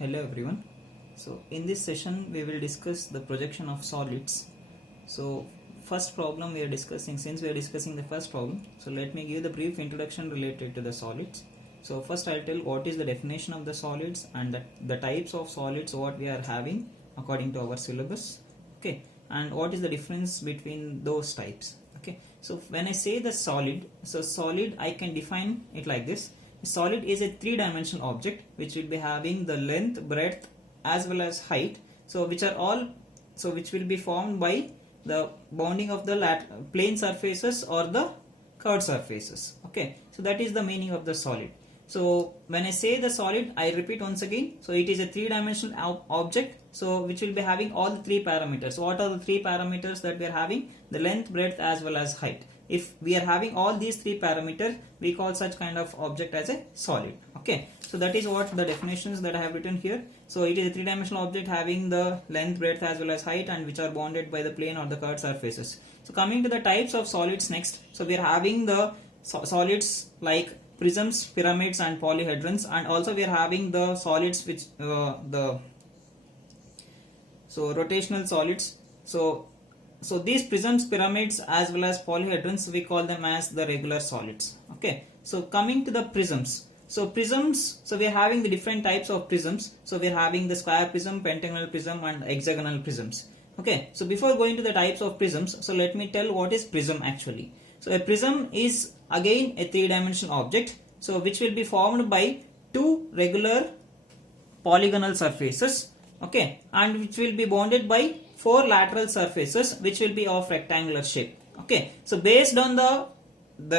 Hello everyone. So in this session we will discuss the projection of solids. So first problem we are discussing, since we are discussing the first problem, so let me give the brief introduction related to the solids. So first I'll tell what is the definition of the solids and the types of solids what we are having according to our syllabus. Okay, and what is the difference between those types. Okay, so when I say the solid, so solid I can define it like this. Solid is a three-dimensional object which will be having the length, breadth as well as height, so which will be formed by the bounding of the plane surfaces or the curved surfaces. Okay, so that is the meaning of the solid. So when I say the solid, I repeat once again, so it is a three-dimensional object, so which will be having all the three parameters. So what are the three parameters that we are having? The length, breadth as well as height. If we are having all these three parameters, we call such kind of object as a solid. Okay, so that is what the definitions that I have written here. So it is a three-dimensional object having the length, breadth as well as height, and which are bounded by the plane or the curved surfaces. So coming to the types of solids next, so we are having the solids like prisms, pyramids and polyhedrons, and also we are having the solids which rotational solids. So these prisms, pyramids as well as polyhedrons, we call them as the regular solids. Okay, so coming to the prisms. So prisms, so we are having the different types of prisms. So we are having the square prism, pentagonal prism and hexagonal prisms. Okay, so before going to the types of prisms, so let me tell what is prism actually. So a prism is again a three-dimensional object, so which will be formed by two regular polygonal surfaces. Okay, and which will be bounded by four lateral surfaces which will be of rectangular shape. Okay, so based on the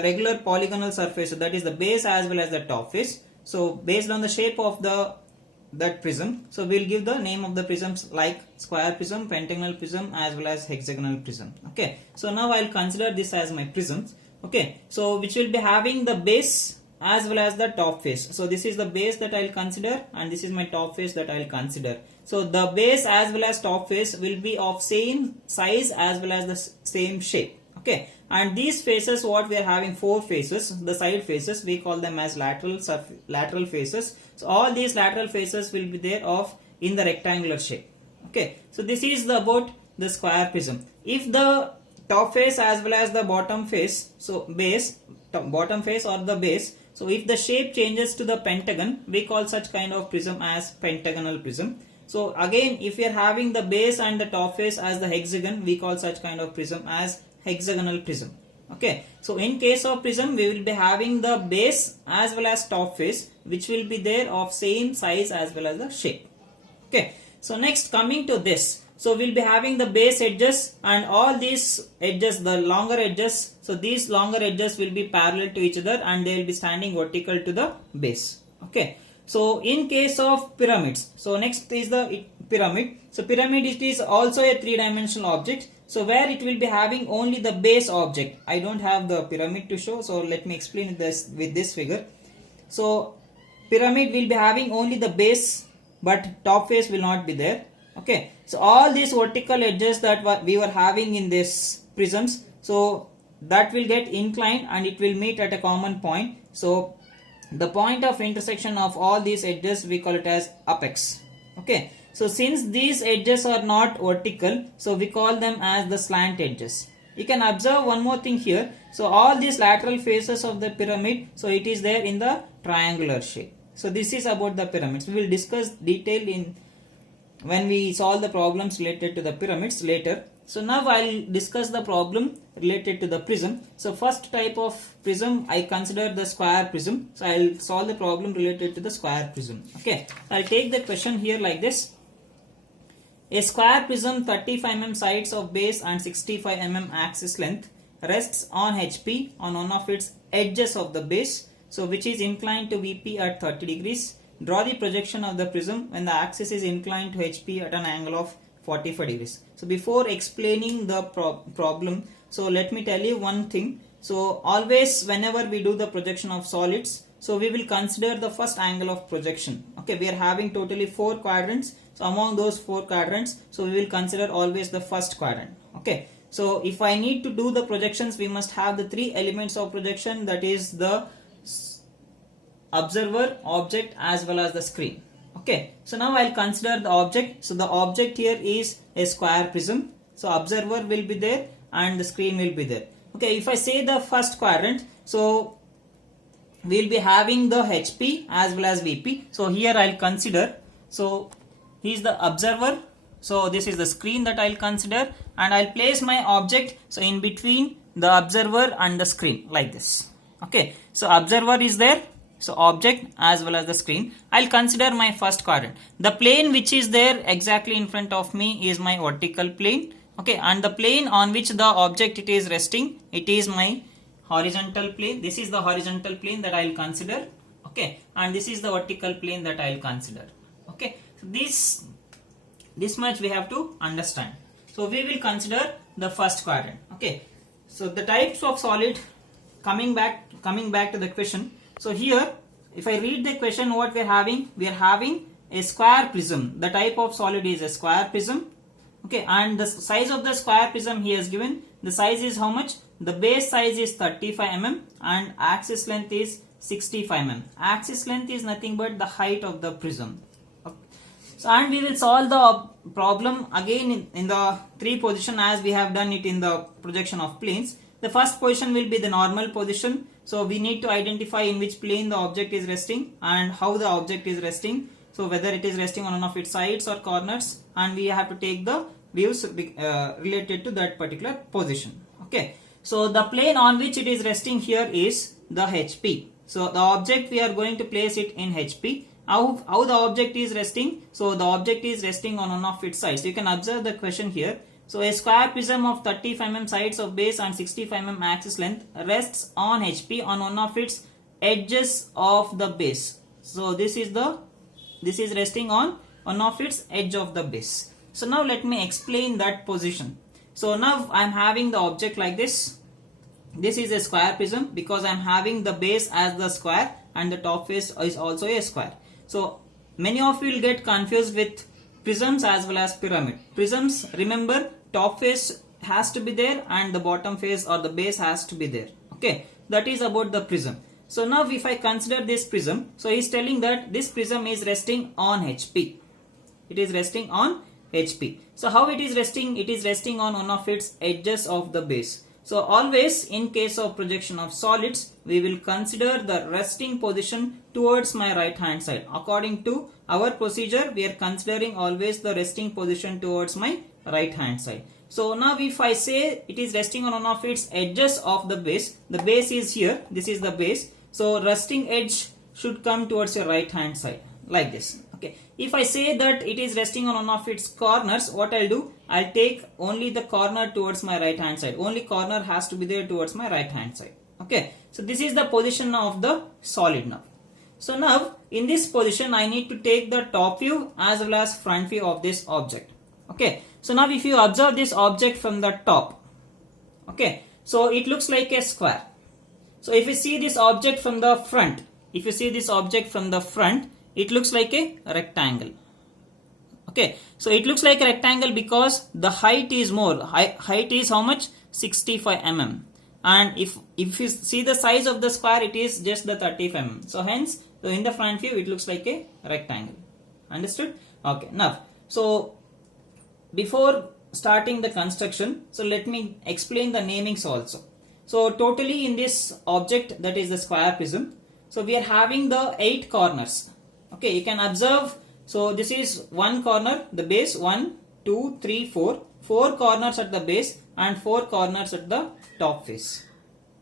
regular polygonal surface, that is the base as well as the top face, so based on the shape of that prism, so we'll give the name of the prisms like square prism, pentagonal prism as well as hexagonal prism. Okay, so now I'll consider this as my prisms. Okay, so which will be having the base as well as the top face. So this is the base that I'll consider and this is my top face that I'll consider. So the base as well as top face will be of same size as well as the same shape. Okay, and these faces, what we are having four faces, the side faces, we call them as lateral faces. So all these lateral faces will be there in the rectangular shape. Okay, so this is about the square prism. If the top face as well as the bottom face, so bottom face or the base, so if the shape changes to the pentagon, we call such kind of prism as pentagonal prism. So again, if we are having the base and the top face as the hexagon, we call such kind of prism as hexagonal prism. Okay, so in case of prism, we will be having the base as well as top face which will be there of same size as well as the shape. Okay, so next coming to this, so we'll be having the base edges and all these edges, the longer edges, so these longer edges will be parallel to each other and they will be standing vertical to the base. Okay, so in case of pyramids, so next is the pyramid. So pyramid, it is also a three-dimensional object, so where it will be having only the base object. I don't have the pyramid to show, so let me explain this with this figure. So pyramid will be having only the base but top face will not be there. Okay, so all these vertical edges that we were having in this prisms, so that will get inclined and it will meet at a common point. So the point of intersection of all these edges, we call it as apex. Okay, so since these edges are not vertical, so we call them as the slant edges. You can observe one more thing here. So all these lateral faces of the pyramid, so it is there in the triangular shape. So this is about the pyramids. We will discuss detail when we solve the problems related to the pyramids later. So now I'll discuss the problem related to the prism. So first type of prism, I consider the square prism. So I'll solve the problem related to the square prism. Okay, I'll take the question here like this. A square prism 35 mm sides of base and 65 mm axis length rests on HP on one of its edges of the base, so which is inclined to VP at 30 degrees. Draw the projection of the prism when the axis is inclined to HP at an angle of 45 degrees. So before explaining the problem, so let me tell you one thing. So always whenever we do the projection of solids, so we will consider the first angle of projection. Okay, we are having totally 4 quadrants. So among those 4 quadrants, so we will consider always the first quadrant. Okay, so if I need to do the projections, we must have the 3 elements of projection, that is the observer, object as well as the screen. Okay, so now I'll consider the object. So the object here is a square prism. So observer will be there and the screen will be there. Okay, if I say the first quadrant, so we'll be having the HP as well as VP. So here I'll consider, so he is the observer. So this is the screen that I'll consider, and I'll place my object so in between the observer and the screen like this. Okay, so observer is there, so object as well as the screen. I'll consider my first quadrant. The plane which is there exactly in front of me is my vertical plane. Okay, and the plane on which the object it is resting, it is my horizontal plane. This is the horizontal plane that I'll consider. Okay, and this is the vertical plane that I'll consider. Okay, so this much we have to understand. So we will consider the first quadrant. Okay, so the types of solid, coming back to the question. So here if I read the question, what we are having a square prism. The type of solid is a square prism. Okay, and the size of the square prism he has given. The size is how much? The base size is 35 mm and axis length is 65 mm. Axis length is nothing but the height of the prism. So, and we will solve the problem again in the three position as we have done it in the projection of planes. The first position will be the normal position. So we need to identify in which plane the object is resting and how the object is resting. So whether it is resting on one of its sides or corners, and we have to take the views related to that particular position. Okay. So the plane on which it is resting here is the HP. So the object we are going to place it in HP. How the object is resting? So the object is resting on one of its sides. You can observe the question here. So a square prism of 35 mm sides of base and 65 mm axis length rests on HP on one of its edges of the base. So this is resting on one of its edge of the base. So now let me explain that position. So now I am having the object like this. This is a square prism because I am having the base as the square and the top face is also a square. So many of you will get confused with prisms as well as pyramid. Prisms, remember, top face has to be there and the bottom face or the base has to be there. Okay, that is about the prism. So now if I consider this prism, so he is telling that this prism is resting on HP. It is resting on HP. So how it is resting? It is resting on one of its edges of the base. So always in case of projection of solids, we will consider the resting position towards my right hand side. According to our procedure, we are considering always the resting position towards my right hand side. So now if I say it is resting on one of its edges of the base is here, this is the base. So resting edge should come towards your right hand side like this. Okay. If I say that it is resting on one of its corners, what I'll do? I'll take only the corner towards my right hand side. Only corner has to be there towards my right hand side. Okay. So this is the position of the solid now. So now in this position I need to take the top view as well as front view of this object. Okay. So now if you observe this object from the top, okay, so it looks like a square. So if you see this object from the front, it looks like a rectangle. Okay, so it looks like a rectangle because the height is more. Height is how much? 65 mm. And if you see the size of the square, it is just the 35 mm. So hence, so in the front view, it looks like a rectangle. Understood? Okay, now, so before starting the construction, so let me explain the namings also. So totally in this object, that is the square prism, so we are having the 8 corners. Okay, you can observe. So this is one corner, the base, 1, 2, 3, 4. 4 corners at the base and 4 corners at the top face.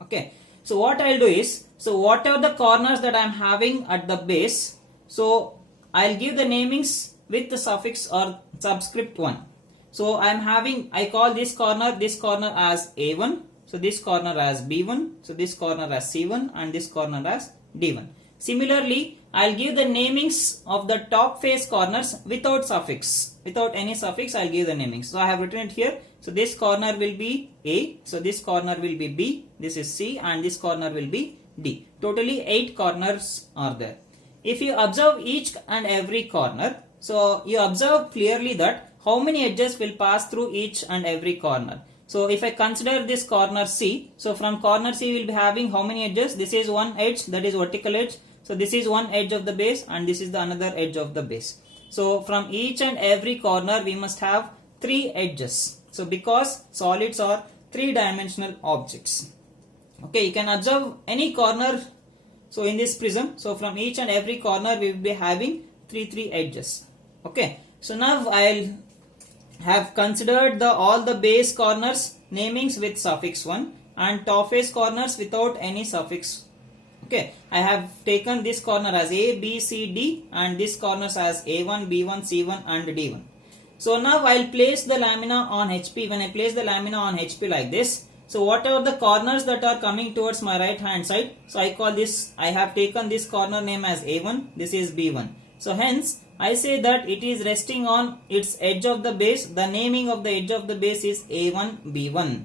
Okay, so what I'll do is, so whatever the corners that I'm having at the base, so I'll give the namings with the suffix or subscript 1. So I call this corner as A1. So this corner as B1. So this corner as C1 and this corner as D1. Similarly, I'll give the namings of the top face corners without suffix. Without any suffix, I'll give the namings. So I have written it here. So this corner will be A. So this corner will be B. This is C and this corner will be D. Totally 8 corners are there. If you observe each and every corner, so you observe clearly that how many edges will pass through each and every corner. So if I consider this corner C, so from corner C we will be having how many edges? This is one edge, that is vertical edge. So this is one edge of the base and this is the another edge of the base. So from each and every corner we must have 3 edges. So because solids are 3-dimensional objects. Okay, you can observe any corner. So in this prism, so from each and every corner we will be having 3 edges. Okay, so now I'll have considered all the base corners namings with suffix 1 and top face corners without any suffix. Okay, I have taken this corner as A, B, C, D and this corners as A1, B1, C1 and D1. So now I'll place the lamina on HP. When I place the lamina on HP like this, so whatever the corners that are coming towards my right hand side, so I have taken this corner name as A1, this is B1. So hence I say that it is resting on its edge of the base. The naming of the edge of the base is A1, B1.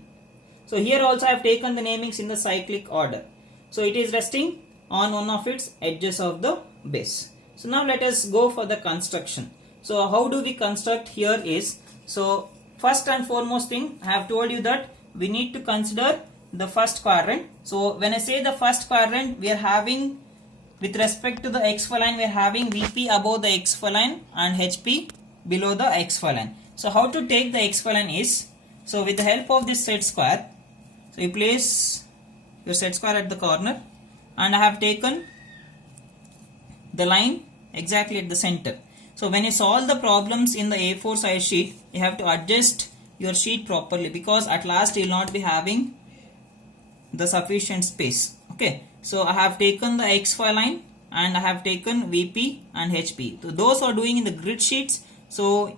So here also I have taken the namings in the cyclic order. So it is resting on one of its edges of the base. So now let us go for the construction. So how do we construct here is, so first and foremost thing I have told you that we need to consider the first quadrant. So when I say the first quadrant, we are having, with respect to the XY line, we are having VP above the XY line and HP below the XY line. So how to take the XY line is, so with the help of this set square, so you place your set square at the corner and I have taken the line exactly at the center. So when you solve the problems in the A4 size sheet, you have to adjust your sheet properly because at last you will not be having the sufficient space. Okay, so I have taken the XY line and I have taken VP and HP. So those who are doing in the grid sheets, so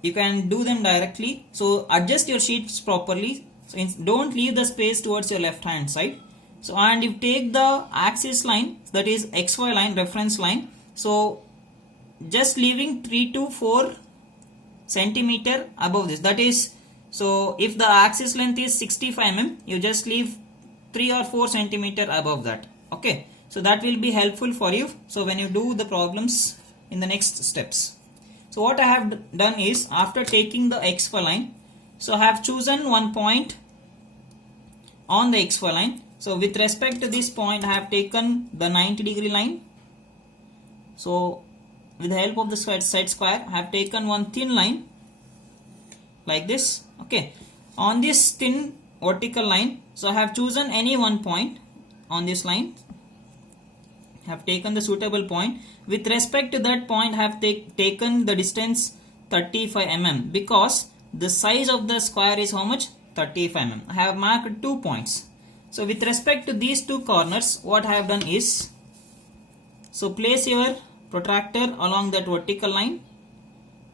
you can do them directly. So adjust your sheets properly. So don't leave the space towards your left hand side. So and you take the axis line, that is XY line, reference line. So just leaving 3 to 4 centimeter above this. That is, so if the axis length is 65 mm, you just leave 3 or 4 centimeter above that. Okay, so that will be helpful for you. So when you do the problems in the next steps. So what I have done is, after taking the XY line, so I have chosen one point on the XY line. So with respect to this point, I have taken the 90-degree line. So with the help of the set square, I have taken one thin line like this. Okay, on this thin vertical line, so I have chosen any one point on this line. I have taken the suitable point. With respect to that point, I have taken the distance 35 mm because the size of the square is how much? 35 mm. I have marked 2 points. So with respect to these 2 corners, what I have done is, so place your protractor along that vertical line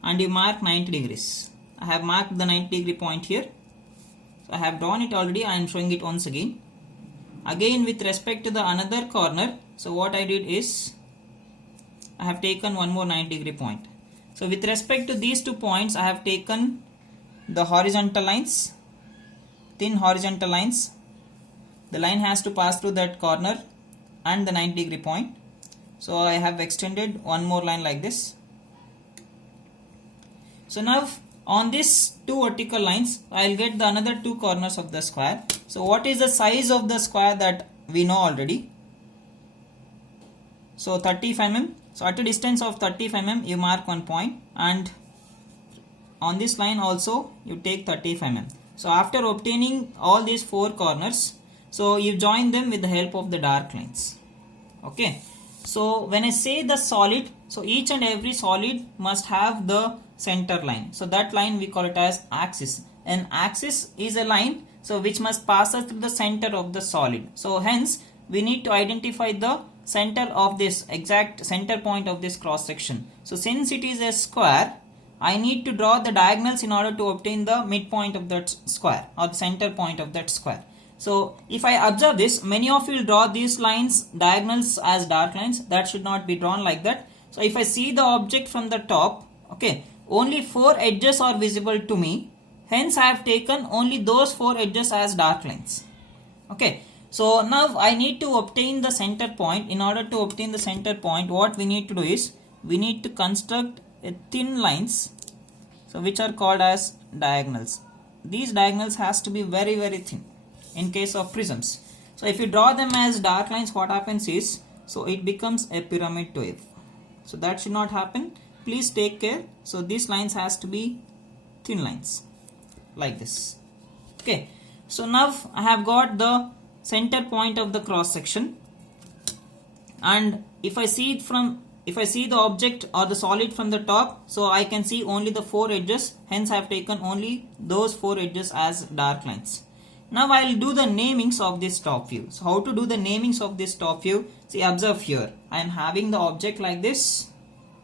and you mark 90 degrees. I have marked the 90-degree point here. So I have drawn it already. I am showing it once again. Again with respect to the another corner, so what I did is, I have taken one more 90-degree point. So with respect to these 2 points, I have taken the horizontal lines, thin horizontal lines. The line has to pass through that corner and the 90-degree point. So I have extended one more line like this. So now on these 2 vertical lines, I will get the another 2 corners of the square. So what is the size of the square that we know already? So 35 mm. So at a distance of 35 mm, you mark one point, and on this line also you take 35 mm. So after obtaining all these 4 corners, so you join them with the help of the dark lines. Okay. So when I say the solid, so each and every solid must have the center line. So that line we call it as axis. An axis is a line, so which must pass through the center of the solid. So hence we need to identify the center of this, exact center point of this cross section. So since it is a square, I need to draw the diagonals in order to obtain the midpoint of that square or the center point of that square. So if I observe this, many of you will draw these lines, diagonals, as dark lines. That should not be drawn like that. So if I see the object from the top, okay, only 4 edges are visible to me. Hence I have taken only those 4 edges as dark lines. Okay. So now I need to obtain the center point. In order to obtain the center point, what we need to do is, we need to construct a thin lines, so which are called as diagonals. These diagonals has to be very, very thin in case of prisms. So So if you draw them as dark lines, what happens is, so it becomes a pyramid wave. So that should not happen. Please take care. So these lines has to be thin lines like this. Okay. So now I have got the center point of the cross section, and if I see the object or the solid from the top, so I can see only the 4 edges, hence I have taken only those 4 edges as dark lines. Now I will do the namings of this top view. So how to do the namings of this top view? See, observe here, I am having the object like this.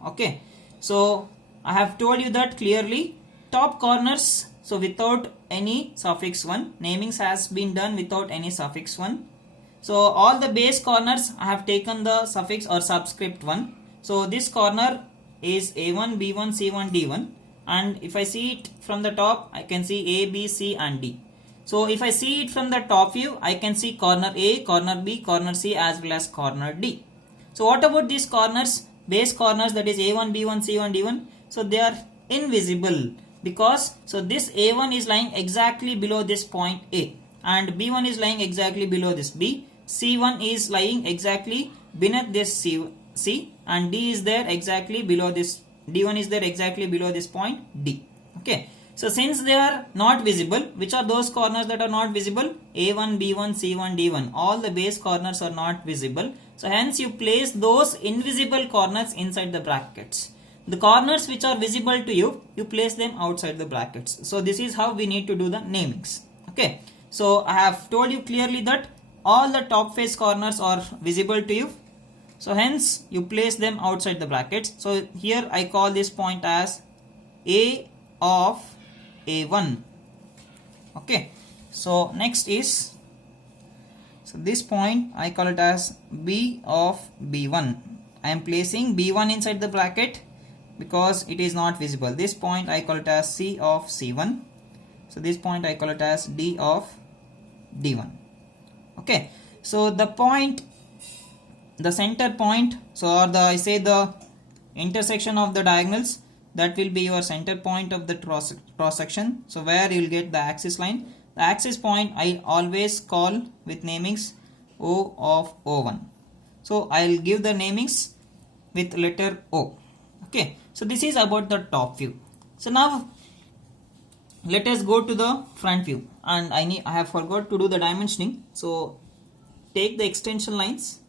Okay, so I have told you that clearly, top corners, so without any suffix 1, namings has been done without any suffix 1. So all the base corners I have taken the suffix or subscript 1. So this corner is A1, B1, C1, D1, and if I see it from the top, I can see A, B, C and D. So if I see it from the top view, I can see corner A, corner B, corner C as well as corner D. So what about these corners, base corners, that is A1, B1, C1, D1? So they are invisible because, so this A1 is lying exactly below this point A, and B1 is lying exactly below this B, C1 is lying exactly beneath this C, and D is there exactly below this, D1 is there exactly below this point D. Okay, so since they are not visible, which are those corners that are not visible? A1, B1, C1, D1, all the base corners are not visible. So hence you place those invisible corners inside the brackets. The corners which are visible to you, you place them outside the brackets. So this is how we need to do the namings. Okay, so I have told you clearly that all the top face corners are visible to you. So hence you place them outside the brackets. So here I call this point as A of A1. Okay, so next is, so this point I call it as B of B1. I am placing B1 inside the bracket because it is not visible. This point I call it as C of C1. So this point I call it as D of D1. Okay, so the point, the center point, so or the, I say the intersection of the diagonals, that will be your center point of the cross section. So where you will get the axis line. The axis point I always call with namings O of O1. So I will give the namings with letter O. Okay, so this is about the top view. So now let us go to the front view, and I have forgot to do the dimensioning. So take the extension lines.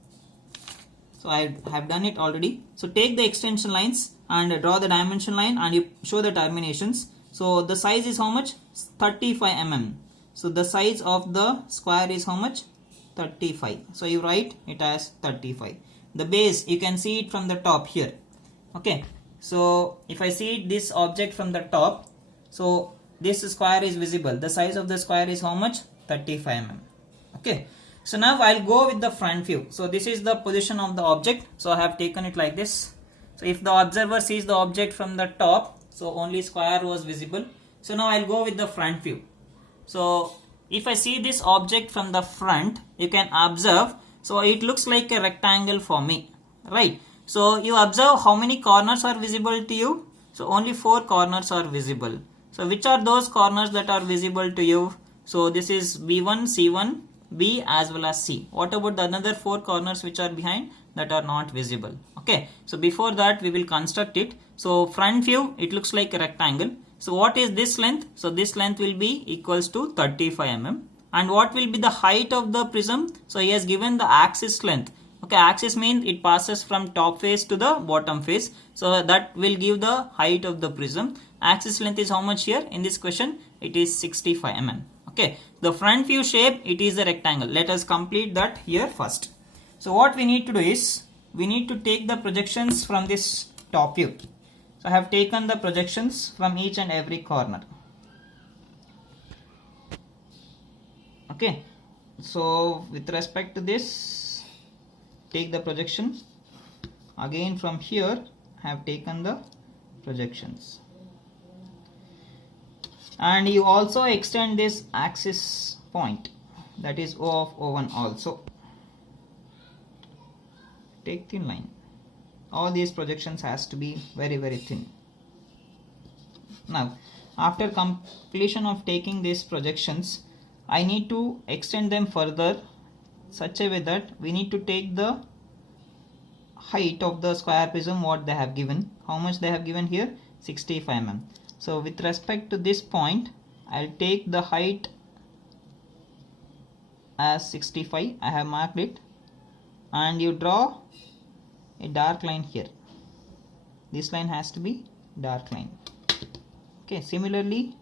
So I have done it already. So take the extension lines and draw the dimension line, and you show the terminations. So the size is how much? 35 mm. So the size of the square is how much? 35. So you write it as 35. The base, you can see it from the top here. Okay, so if I see this object from the top, so this square is visible. The size of the square is how much? 35 mm. Okay, so now I'll go with the front view. So this is the position of the object. So I have taken it like this. So if the observer sees the object from the top, so only square was visible. So now I'll go with the front view. So if I see this object from the front, you can observe, so it looks like a rectangle for me, right? So you observe how many corners are visible to you. So only 4 corners are visible. So which are those corners that are visible to you? So this is B1, C1, B as well as C. What about the another 4 corners which are behind, that are not visible? Okay, so before that we will construct it. So front view, it looks like a rectangle. So what is this length? So this length will be equals to 35 mm. And what will be the height of the prism? So he has given the axis length. Okay, axis means it passes from top face to the bottom face. So that will give the height of the prism. Axis length is how much here in this question? It is 65 mm. Okay, the front view shape, it is a rectangle. Let us complete that here first. So what we need to do is, we need to take the projections from this top view. So I have taken the projections from each and every corner. Okay, so with respect to this, take the projection. Again from here, I have taken the projections. And you also extend this axis point, that is O of O1 also. Take thin line. All these projections has to be very thin. Now after completion of taking these projections, I need to extend them further such a way that we need to take the height of the square prism what they have given. How much they have given here? 65 mm. So with respect to this point, I'll take the height as 65. I have marked it, and you draw a dark line here. This line has to be dark line. Okay, similarly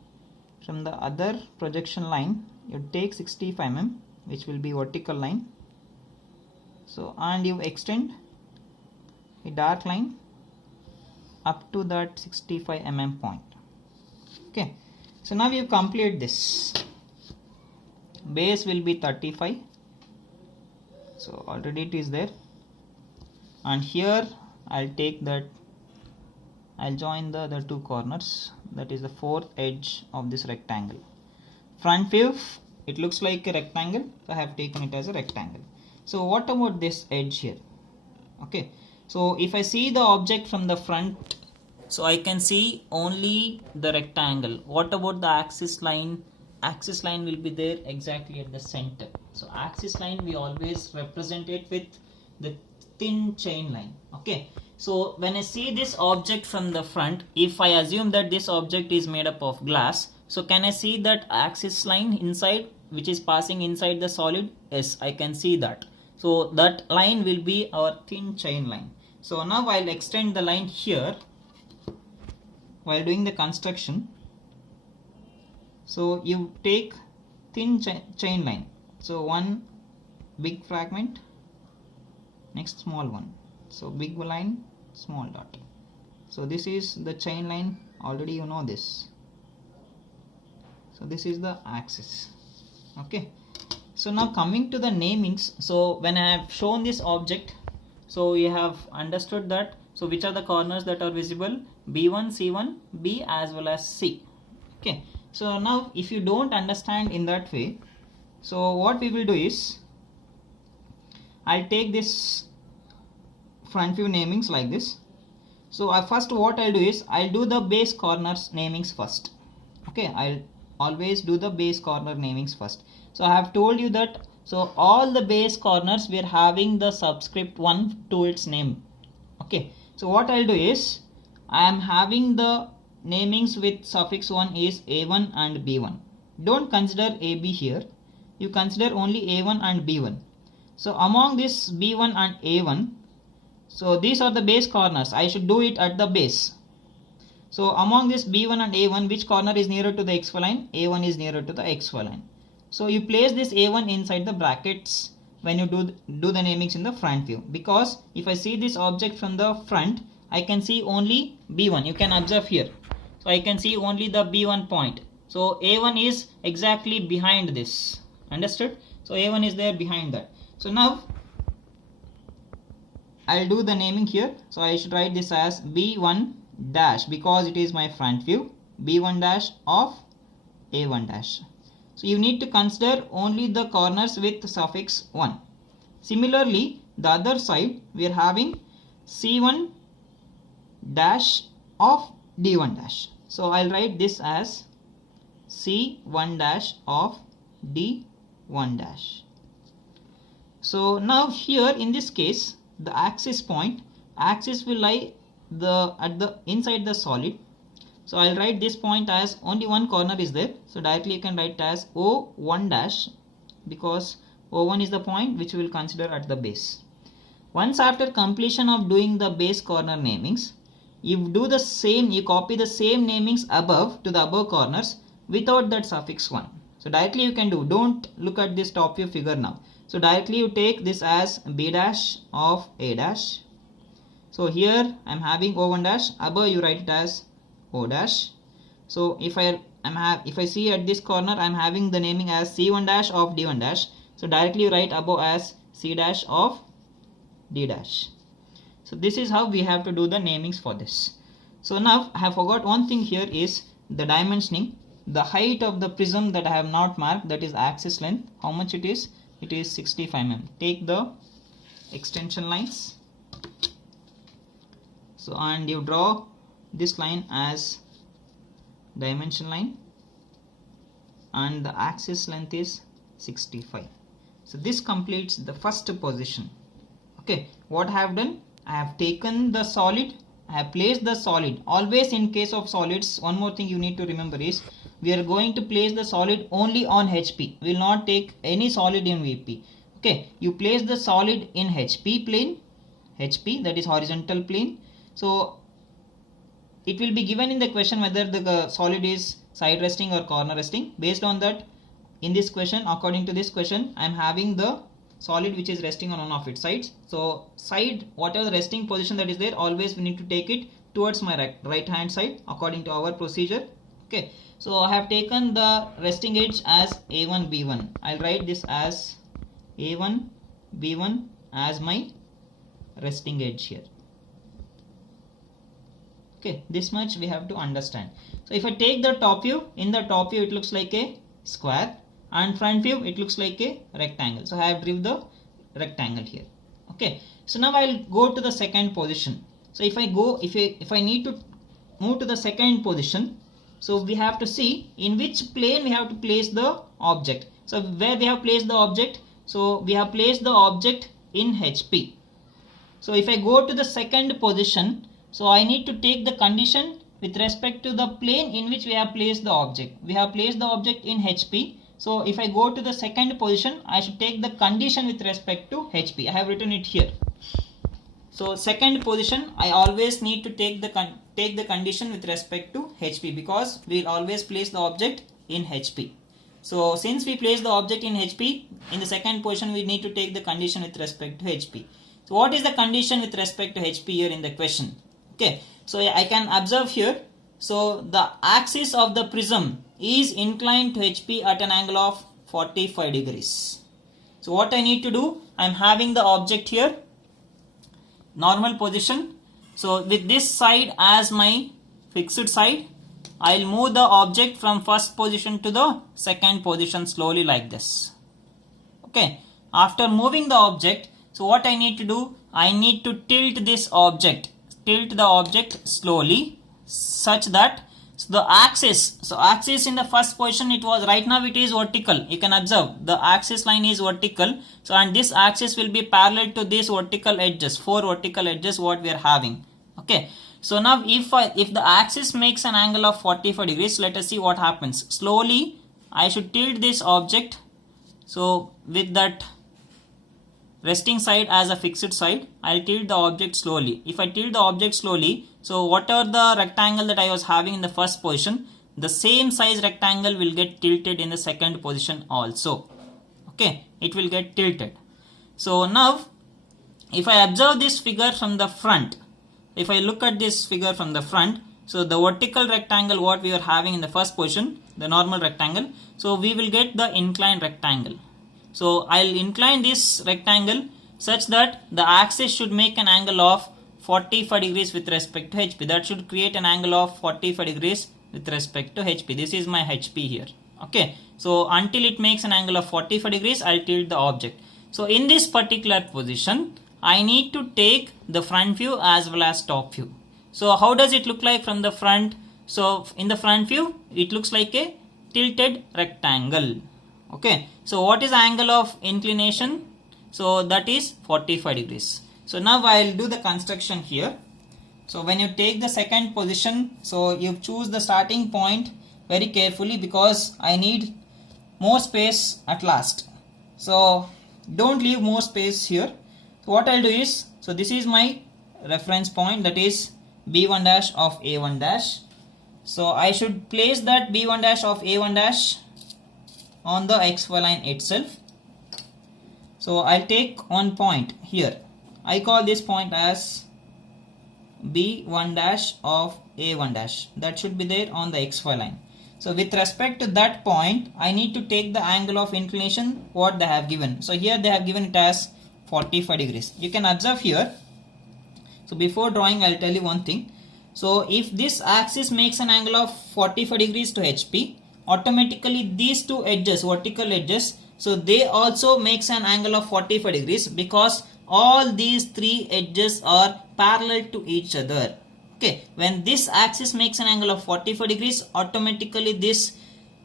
from the other projection line, you take 65 mm, which will be vertical line. So, and you extend a dark line up to that 65 mm point. Okay, so now you complete this. Base will be 35, so already it is there, and here I'll take that, I'll join the other two corners, that is the fourth edge of this rectangle. Front view, it looks like a rectangle, so I have taken it as a rectangle. So what about this edge here? Okay, so if I see the object from the front, so I can see only the rectangle. What about the axis line? Axis line will be there exactly at the center. So axis line we always represent it with the thin chain line. Okay, so when I see this object from the front, if I assume that this object is made up of glass, so can I see that axis line inside, which is passing inside the solid? Yes, I can see that. So that line will be our thin chain line. So now I'll extend the line here while doing the construction. So you take thin chain line, so one big fragment, next small one, so big line, small dot. So this is the chain line, already you know this. So this is the axis. Okay, so now coming to the namings, so when I have shown this object, so you have understood that, so which are the corners that are visible? B1, C1, B as well as C. Okay, so now if you don't understand in that way, so what we will do is, I'll take this front view namings like this. So first what I'll do is, I'll do the base corners namings first. Okay, I'll always do the base corner namings first. So I have told you that, so all the base corners we are having the subscript 1 to its name. Okay, so what I'll do is, I am having the namings with suffix 1 is A1 and B1. Don't consider AB here, you consider only A1 and B1. So among this B1 and A1, so these are the base corners, I should do it at the base. So among this B1 and A1, which corner is nearer to the XY line? A1 is nearer to the XY line. So you place this A1 inside the brackets when you do the namings in the front view, because if I see this object from the front, I can see only B1. You can observe here. So I can see only the B1 point. So A1 is exactly behind this. Understood? So A1 is there behind that. So now I'll do the naming here. So I should write this as B1 dash, because it is my front view. B1 dash of A1 dash. So you need to consider only the corners with suffix 1. Similarly, the other side we are having C1 dash of D1 dash. So I'll write this as C1 dash of D1 dash. So now here in this case, the axis point, axis will lie inside the solid. So I'll write this point as only one corner is there. So directly you can write as O1 dash, because O1 is the point which we will consider at the base. Once after completion of doing the base corner namings, you do the same, you copy the same namings above to the above corners without that suffix 1. So directly you can do, don't look at this top view figure now. So directly you take this as B dash of A dash. So here I am having O1 dash, above you write it as O dash. So if I see at this corner I am having the naming as C1 dash of D1 dash. So directly you write above as C dash of D dash. So this is how we have to do the namings for this. So now I have forgot one thing here is the dimensioning. The height of the prism that I have not marked, that is axis length. How much it is? It is 65 mm. Take the extension lines. So and you draw this line as dimension line, and the axis length is 65. So this completes the first position. Okay, what I have done, I have taken the solid, I have placed the solid. Always in case of solids, one more thing you need to remember is we are going to place the solid only on HP. We will not take any solid in VP. Okay, you place the solid in HP plane, HP, that is horizontal plane. So it will be given in the question whether the solid is side resting or corner resting. Based on that, in this question, according to this question, I am having the solid which is resting on one of its sides. So side, whatever the resting position that is there, always we need to take it towards my right hand side according to our procedure. Okay, so I have taken the resting edge as A1 B1. I'll write this as A1 B1 as my resting edge here. Okay, this much we have to understand. So if I take the top view, in the top view it looks like a square, and front view it looks like a rectangle. So I have driven the rectangle here. Okay, so now I'll go to the second position. So if I need to move to the second position, so we have to see in which plane we have to place the object. So where we have placed the object, so we have placed the object in HP. So if I go to the second position, so I need to take the condition with respect to the plane in which we have placed the object. We have placed the object in HP. So if I go to the second position, I should take the condition with respect to HP. I have written it here. So second position, I always need to take the condition with respect to HP, because we will always place the object in HP. So since we place the object in HP, in the second position we need to take the condition with respect to HP. So what is the condition with respect to HP here in the question? Okay, so I can observe here. So the axis of the prism is inclined to HP at an angle of 45 degrees. So what I need to do, I am having the object here, normal position. So with this side as my fixed side, I will move the object from first position to the second position slowly like this. Okay, after moving the object, so what I need to do, I need to tilt this object, tilt the object slowly such that the axis in the first position, it was, right now it is vertical. You can observe the axis line is vertical. So and this axis will be parallel to these vertical edges, 4 vertical edges what we are having. Okay, so now if the axis makes an angle of 45 degrees, let us see what happens. Slowly I should tilt this object, so with that resting side as a fixed side, I'll tilt the object slowly. If I tilt the object slowly, so whatever the rectangle that I was having in the first position, the same size rectangle will get tilted in the second position also. Okay, it will get tilted. So now if I observe this figure from the front, if I look at this figure from the front, so the vertical rectangle what we were having in the first position, the normal rectangle, so we will get the inclined rectangle. So I'll incline this rectangle such that the axis should make an angle of 45 degrees with respect to HP. That should create an angle of 45 degrees with respect to HP. This is my HP here. Okay, so until it makes an angle of 45 degrees, I'll tilt the object. So in this particular position, I need to take the front view as well as top view. So how does it look like from the front? So in the front view, it looks like a tilted rectangle. Okay, so what is the angle of inclination? So that is 45 degrees. So now I will do the construction here. So when you take the second position, so you choose the starting point very carefully, because I need more space at last. So don't leave more space here. So what I'll do is, so this is my reference point, that is B1 dash of A1 dash. So I should place that B1 dash of A1 dash on the XY line itself. So I'll take one point here. I call this point as B1 dash of A1 dash. That should be there on the XY line. So with respect to that point, I need to take the angle of inclination what they have given. So here they have given it as 45 degrees. You can observe here. So before drawing, I'll tell you one thing. So if this axis makes an angle of 45 degrees to HP, automatically these two edges, vertical edges, so they also makes an angle of 45 degrees, because all these three edges are parallel to each other. Okay, when this axis makes an angle of 45 degrees, automatically this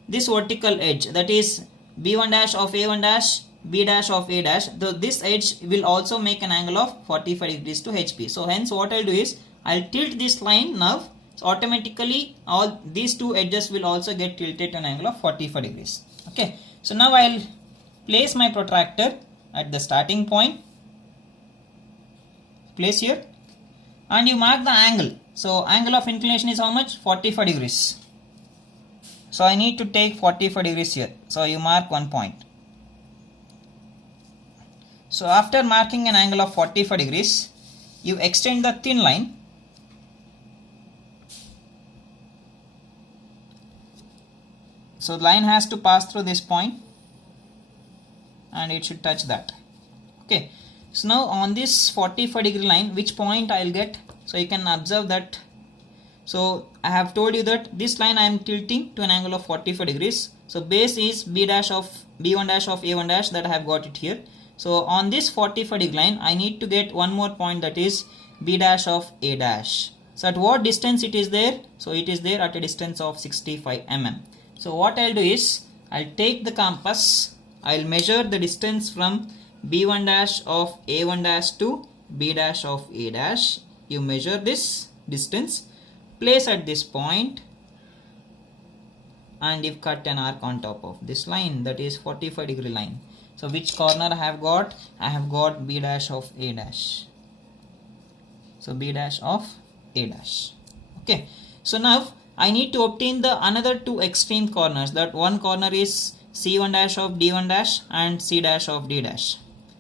vertical edge, that is B1 dash of A1 dash B dash of A dash, this edge will also make an angle of 45 degrees to HP. So hence what I'll do is I'll tilt this line now. So automatically all these two edges will also get tilted to an angle of 45 degrees. Okay. So now I'll place my protractor at the starting point. Place here. And you mark the angle. So angle of inclination is how much? 45 degrees. So I need to take 45 degrees here. So you mark one point. So after marking an angle of 45 degrees, you extend the thin line. So the line has to pass through this point and it should touch that. Okay. So now on this 45 degree line, which point I'll get? So you can observe that. So I have told you that this line I am tilting to an angle of 45 degrees. So base is B1 dash of A1 dash, that I have got it here. So on this 45 degree line, I need to get one more point, that is B dash of A dash. So at what distance it is there? So it is there at a distance of 65 mm. So what I'll do is I'll take the compass. I'll measure the distance from B1 dash of A1 dash to B dash of A dash. You measure this distance, place at this point, and you cut an arc on top of this line, that is 45 degree line. So which corner I have got? I have got B dash of A dash. So B dash of A dash. Okay. So now I need to obtain the another two extreme corners. That one corner is C1 dash of D1 dash and C dash of D dash.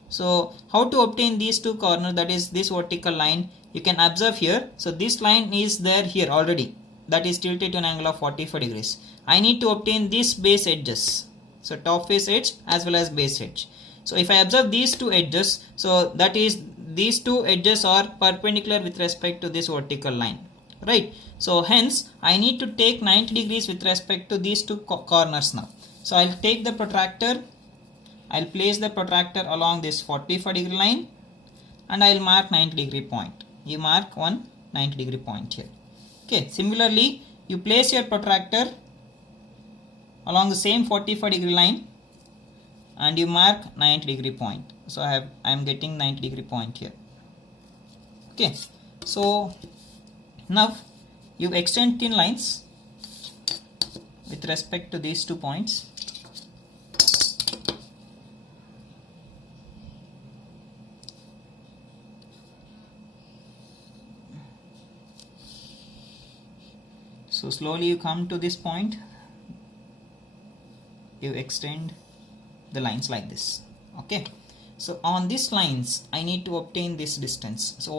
So how to obtain these two corners, that is this vertical line, you can observe here. So this line is there here already, that is tilted to an angle of 45 degrees. I need to obtain these base edges. So top face edge as well as base edge. So if I observe these two edges, so that is these two edges are perpendicular with respect to this vertical line, right? So hence I need to take 90 degrees with respect to these two corners now. So I'll take the protractor, I'll place the protractor along this 45 degree line and I'll mark 90 degree point. You mark one 90 degree point here. Okay, similarly you place your protractor along the same 45 degree line and you mark 90 degree point. So I am getting 90 degree point here. Okay, so now you extend thin lines with respect to these 2 points. So slowly you come to this point, you extend the lines like this. Okay, so on these lines I need to obtain this distance. So